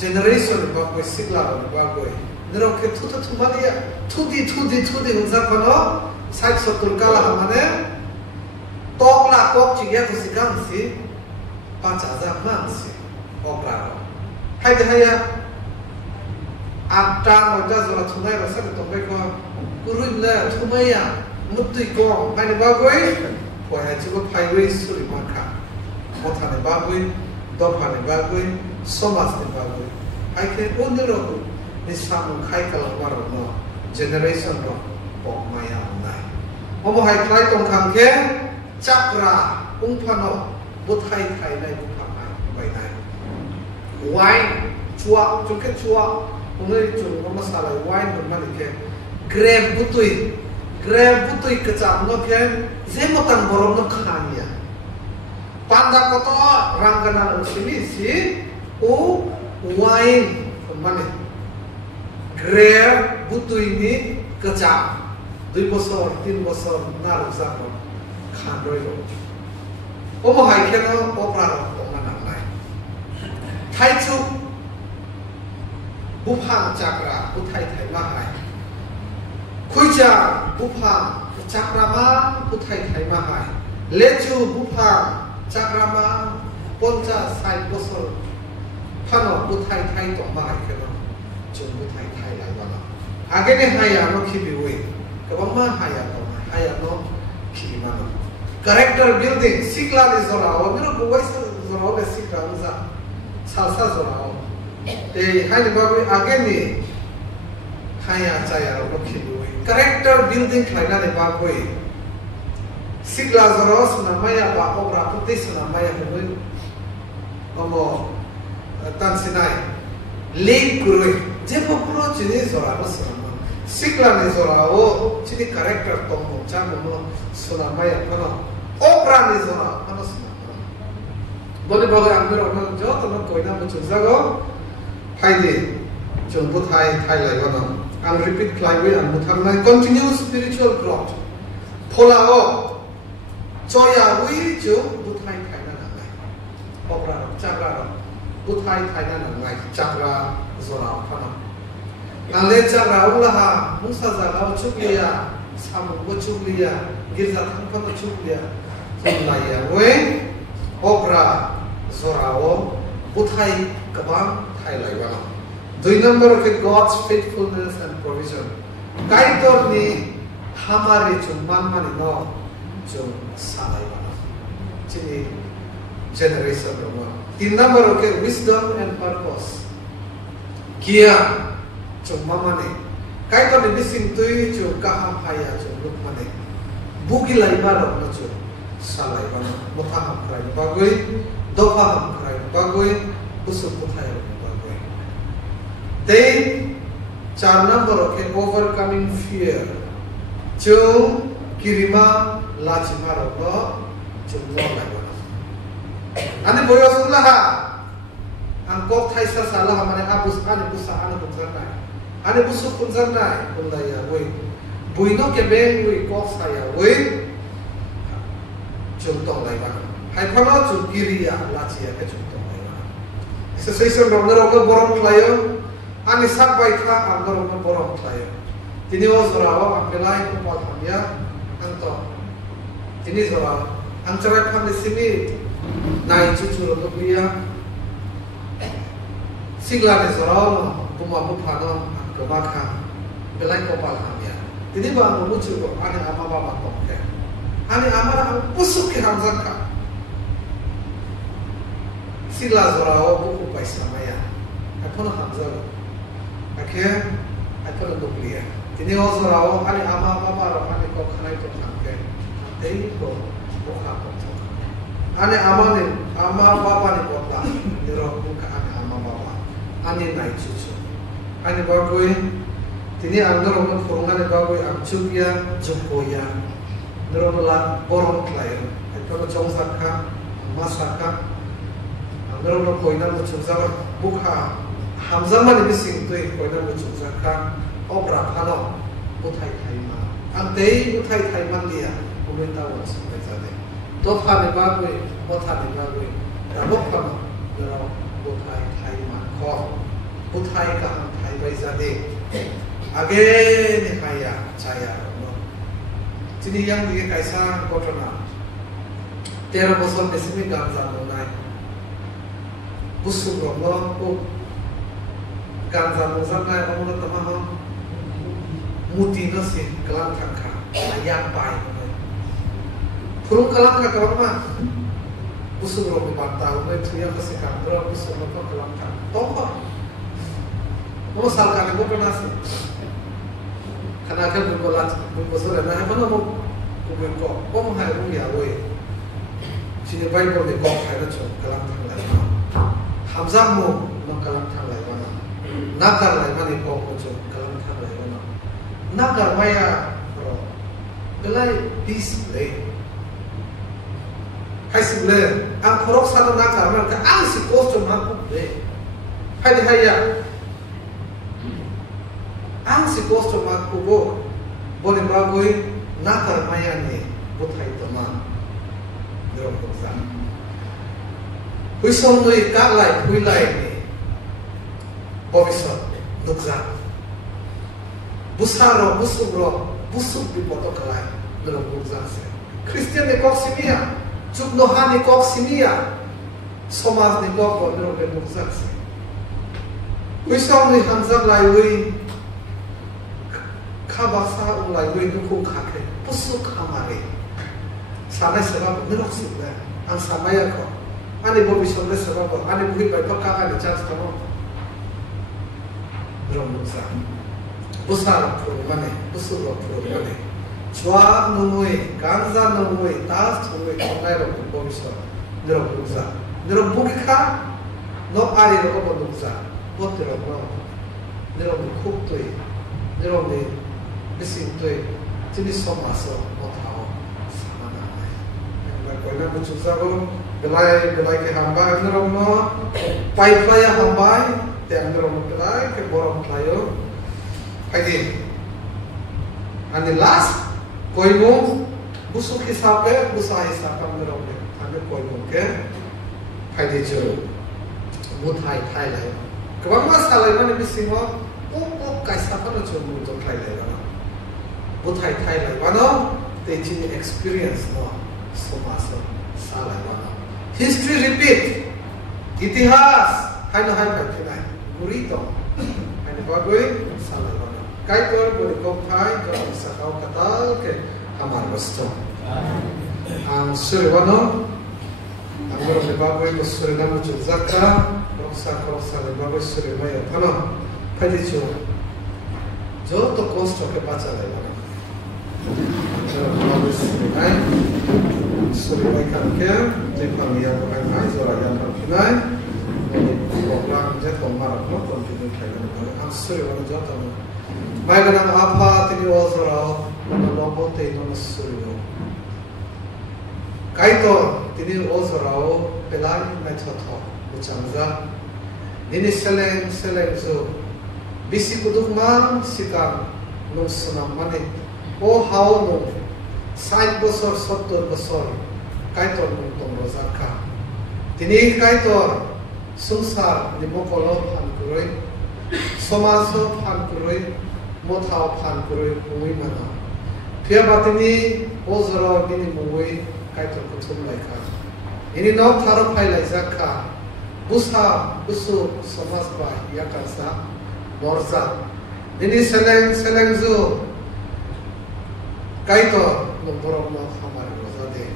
generation di bawah sigla di bawah. Neroke tutu tumalia, tudi unzak kono, sai sotul kalah mana? Toklah kok ciga kusikan si, pacaza mangsi, opera. Hai deh Ata moja zora tunai rasa ketombe ko kurun la tumaya mutui ko hai ne bagoi ko hai chuko phaiwei suri maka motha ne bagoi dopa ne bagoi somas ne bagoi hai ke ondero ko ni samu khai kala maro no generation ro pok maya nai momo hai try tong kham ke chakra ungphano buthai khai nai buphamai bai nai wine chua chuke chua Unai itu masalah wine bermana ke grab butui kecap no ke zemotang borom no khania panda koto ranggana usini si wine bermana grab butui ni kecap 2 bosor 3 bosor naruh satu khandoi lo omo hai ke no opera lo mana nai thai chu Bupang cakra, utai mahai. Kuja bupang cakra ma, utai mahai. Leju bupang cakra ma, ponca sai bosol. Pano utai tong mahai kena. Jum utai lai wana. Agene haya no kibiwe. Kabama haya no kibi mana. Character building, sikla di zorao. Miro buwai zorao le sikla uza. Salsa zorao. Hai ni bagus agen ni, hai acaya orang kilui. Character building kelana ni bagus. Sigla zoros namanya apa obra putih namanya kemudian, omo tansinai, link kurui. Jepun puro jenis zoros nama. Sigla ni zorao, jenis character tomo camu namanya kono. Obra ni zorao, kono nama. Boleh bagus ambil orang jauh teman kau ini muncul zago. Hai di, jemput hai lagi mana? Ang repeat klaiwe ang mutam nai continue spiritual growth. Pola o, joya wi jo buthai na nai. Opera chakra, buthai na nai chakra zora pana. Ang le chakra ulaha musa zaga chukliya, samu chukliya, girza thangpa chukliya. Zolaya we opera zora o buthai kabang. Dui number ke God's faithfulness and provision. Kaitor ni hamari cumman mani no cum salai bana. Cini generation rumah. 3 number ke wisdom and purpose. Kia cumman mani. Kaitor ni bising tui cum kaham haya cum lut mani. Bugi lai maro no cum salai bana. Mutaham krai bagui, dopaham krai bagui, busuk puthai. They 4 number ke overcoming fear. Cung kirima lachima rogo cung lo lagono. Ane boyo sulah angkok thaisa salah amane abus ane busa ane punzarnai. Ane busuk punzarnai pundaya woi. Buino ke ben woi kok saya woi. Cung tong lagono. Hai kono cung kiriya lachia ke cung tong lagono. Sesuai rogo borong layo. Ani sampai ka anggar umur borong saya. Tini wazurawa ampelai kupal hamya anto. Tini zora angcerai pam di sini naik cucu untuk dia. Sigla ni zora puma pupano kemaka belai kupal hamya. Tini bang muncul ko ani ama bapa tongke. Ani ama pusuk ke hamzaka. Sigla zora buku paisa maya. Apa nak hamzaka? Akhirnya, aku nak beli. Tini ozorao ani ama baba ro ani ko khanai to thangke tei ko bokha ko ani ama baba ni botla niro buka ani ama baba ani nai chuchu ani bagoi tini angro mo khonga ne bagoi amchupia jupoya niro la boron klai to chongsak masaka angro mo koina mo chungsa bukha hamzama ni bising toi koina mo chungsa obra khano uthai thaima antei uthai thaiman dia umenta wa sampai jade to phane bagoi otha ni bagoi rabok khano dero uthai thaima kho uthai ka thai bai jade age ni haya chaya no chini yang dige kaisa kotona 13 বছর বেশি গান জানো নাই বুসু রলো ও গান জানো জানাই অমর তমাহ muti nasi kelang kangka ayam pai furung kelang kangka apa busuk romi bantau ne tuya kasi kandro busuk romi kelang kangka toko mau salkan ibu nasi karena kan berbolat berbosor na apa nama kubeko om hai ruya woi sini baik boleh kau hai na cuma kelang kangka hamzamu mau kelang kangka mana nakar lai mana kau cuma kelang kangka mana nakar maya bro belai display hai sibule ang khorok sano nakar man ka ang si costume han be hai haya ang si costume man ko bo bole bagoi nakar maya ni buthai toma drom ko sa huisong noi ka lai phui lai ni bovison nukza busaro busubro busuk di poto kelai dalam bungzase Kristen ni kok simia cuknohan ni kok simia somas ni kok dalam bungzase wisong ni hamzak lai wi kabasa ulai wi nuku kake busuk amare sana sebab nerok sibla ang samaya ko ani bobison le sebab ani buhi bai pakka ni chance kamo dalam bungzase busar purmane busuro purmane chwa numoi ganza numoi tas numoi konai ro bobiso nero bukha no ari ro bobuza botero no nero khuptoi nero ne bisintoi tini somaso mothao samana na koina buchuza go belai ke hamba nero no paipaya hamba te nero belai ke borom thayo again and the last koimo busuk hisab ke busa hisab kam ro ke ane koimo ke phaide jo buthai thai lai kabang ma salai mane bisingo o kaisa pa no jo mu to thai lai ba buthai thai lai ba no te chini experience no somasa salai ba no history repeat itihas hai no hai pa thai burito ane bagoi salai Kaitor boleh kompai kalau bisa kau katal ke kamar besto. Ang surwano, ang orang lebagai ke surwano juzaka, roksa lebagai surwano ya kano, padi jo, jo to kosto ke baca lebagai. Jangan lebagai surwano kan ke, jepang ya bukan mai, zora yang kan kinai, program jet komar no kontinuen kaya lebagai. Ang surwano jatuh. Baik dengan apa tini ozorao menolong te non suryo. Kaito tini ozorao pelai methodo ucangza. Ini seleng zo bisi kudukman sikam nung sunam mane. O hao nung 60 bosor 70 bosor kaito nung tong rozaka. Tini kaito sungsar ni mokolo han kuroi. Somaso han kuroi. Mothao phan kuroi mui mana phia batini ozoro bini mui kaito kuthum laika ini no tharo phai lai zakha busa busu samas ba yakansa morza ini seleng zo kaito no borok no hamar rozade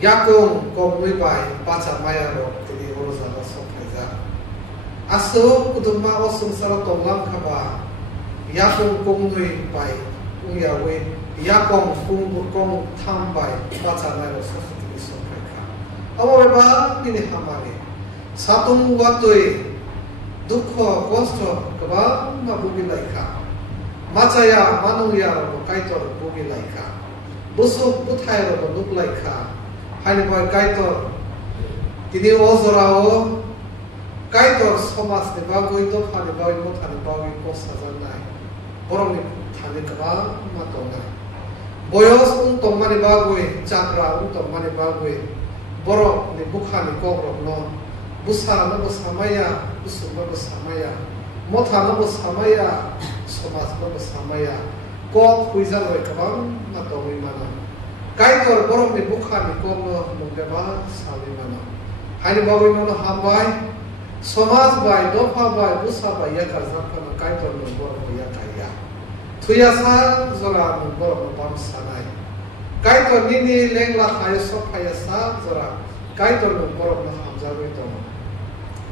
yakong ko mui bai pacha maya ro tini oroza no sophaiza aso kuduma o sungsara tonglam khaba yakong kong nui bai ungyawe yakong kong tham bai baca naro sosoti sokeka amo ba ini hamani satung watoi dukho kosto kabang mabugi laika macaya manuya ro kaitor bugi laika busuk buthai ro nuk laika hani boy kaitor tini ozorao kaitor somas ni bagoi to hani bagoi mo thani bagoi ko sajanai borong ni thani kabang matongai boyos tong mani bagoi chakra tong mani bagoi borok ni bukhani kokrok no busa no samaya busuk no samaya motha no samaya somas no samaya ko kuizal roi kabang matongai mana kaitor borok ni bukhani kokno mungkeba sami mana hani bagoi no hambai somas bai dofa bai busa bai yakar zakana kaitor no borok yakaya tuyasa zora no borok no bam sanai kaitor nini lengla thayo sophaya sa zora kaitor no borok no hamjagoi to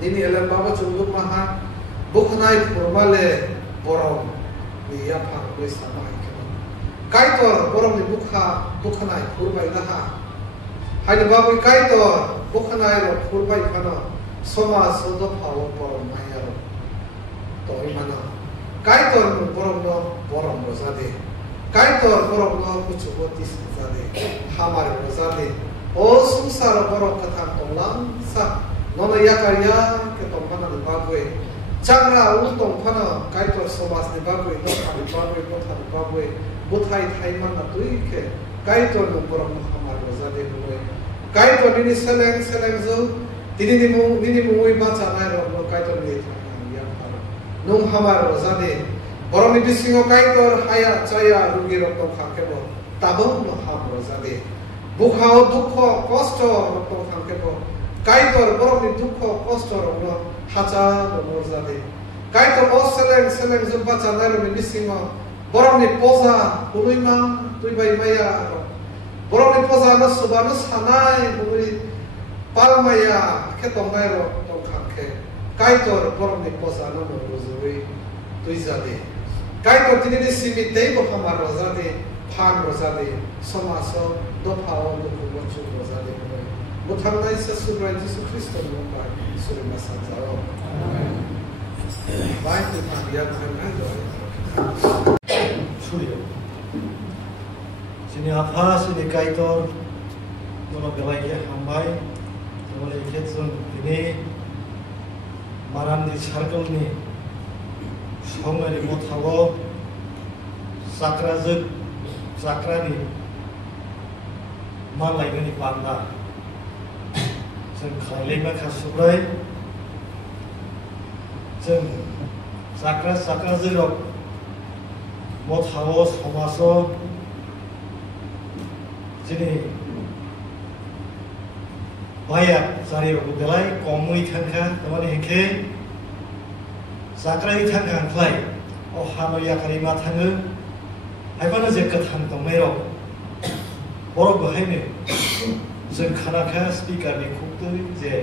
nini elam baba chunguk maha bukhnai purmale borok ni yaphar goi samai keno kaitor borok ni bukhnai purbai laha hani babu kaitor bukhnai ro purbai khana soma sodo phawo borok mayaro to imana kaitor no borok no zade kaitor borok no kuchuboti zade hamar no zade o sumsar borok katha tonglang sa nono yakarya ke tongmana ni bagwe changra utong phana kaitor somas ni bagwe no thani bagwe no thani bagwe buthai thaiman na tuike kaitor no borok no hamar no zade hoye kaitor ni seleng zo nini mungui baca nai ro no kaitor ni thani ya phara nung hamar no zade borok ni bisingo kaitor haya chaya rugi ro to khakebo tabong no ham ro zade bukhao dukho kosto ro to khakebo kaitor borok ni dukho kosto ro no hacha ro zade kaitor o seleng zo baca nai ro ni bisingo borok ni poza huluima tuibai maya ro borok ni poza no subano sanai hului palmaya ke tongai ro to khakhe kaitor borok ni poza no rozui tuizade kaitor tini ni simi tei bo hamar rozade phan rozade somaso do phao do kubochu rozade muthang nai sa subrai jisu kristo no ba suri masajao bai tu thabiya thangai do Surio. Sini apa sini kaitor nono belai ke hambai nono iket zon ini maram di circle ni somai mothago sakra ni malai ni panda जों खायलेमा खासुब्राय जों जाग्रा जेराव मथाव समाजाव दिनै बाया जारियाव बेलाय कमै थांखा थारमाने हेखे जाग्रायै थांखा आंख्लाय अ हानया खारि मा थाङो हायबानो जे गोथां दंनायाव बर' बेहायनो जों खानाखा स्पिकारनि खुबदै जे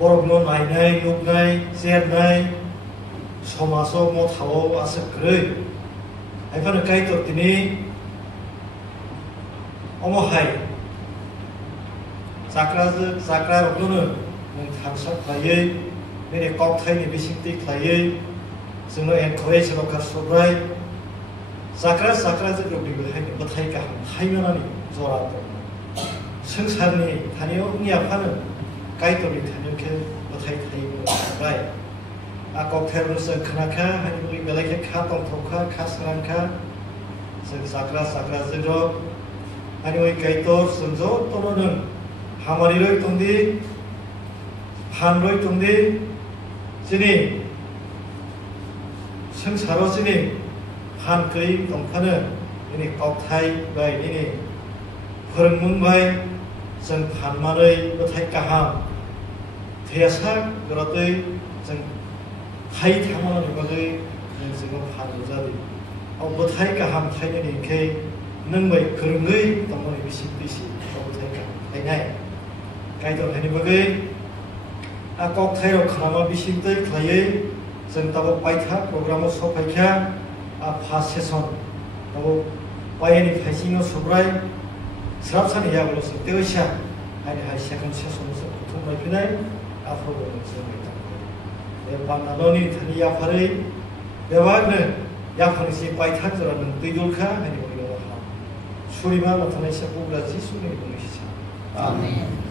बर'नो नायनाय नुनाय जेरनाय समाजाव मथाव आसोग्रै हायबानो कायतर दिनै अमहाय जाग्रा रखनो नों थांसा खालायै नों ककथायनि बिसिंथि खालायै जोंनो एनकारेज रखा सब्राय जाग्रा जों बेहायनो बथाय गाहाम थायमानानै जरा दं संसारनि थानायाव उनि आफानो कायतरनि थानायावखे बथाय थायोमोन आ ककथायनो जों खानाखा हानि बेलायखे खा दंथौखा खा सांखा जों जाग्रा जों हानि कायतर जों ज' तनो नों हामारिरै दंदि हानरै दंदि दिनै संसाराव दिनै हानखै दंफानो दिनै ककथाय बाय दिनै फोरोंमोनबाय जों फानमानै बथाय गाहाम थेसा गरदै जों हाय थांमानै बागै जों फाननो जादों औ बथाय गाहाम थायनायनि इनखे नों बाय फोरोङै दंमानै बिसि बथाय गाहाम थायनाय कायतर हानि बागै आ ककथायाव खालामा बिसिंथै खालायै जों दाबो पायथा प्रग्रामाव सफायखा फार्स्ट सेसन बायनि फाइसिङाव सब्राय स्राबसानि यागल' सिंतेवैसा हाय सेकेन्ड सेसनसो खुथुमनाय फैनाय आफाबो जोंनि थाखाय बे बानाल'नि थानि याफारै बेबागनो याफांसि बायथान जरा नों दैदलखा हायनि बयबो हा सुरिमा लाथानाय साबुग्रा जिसुनि बुंनायसा आमेन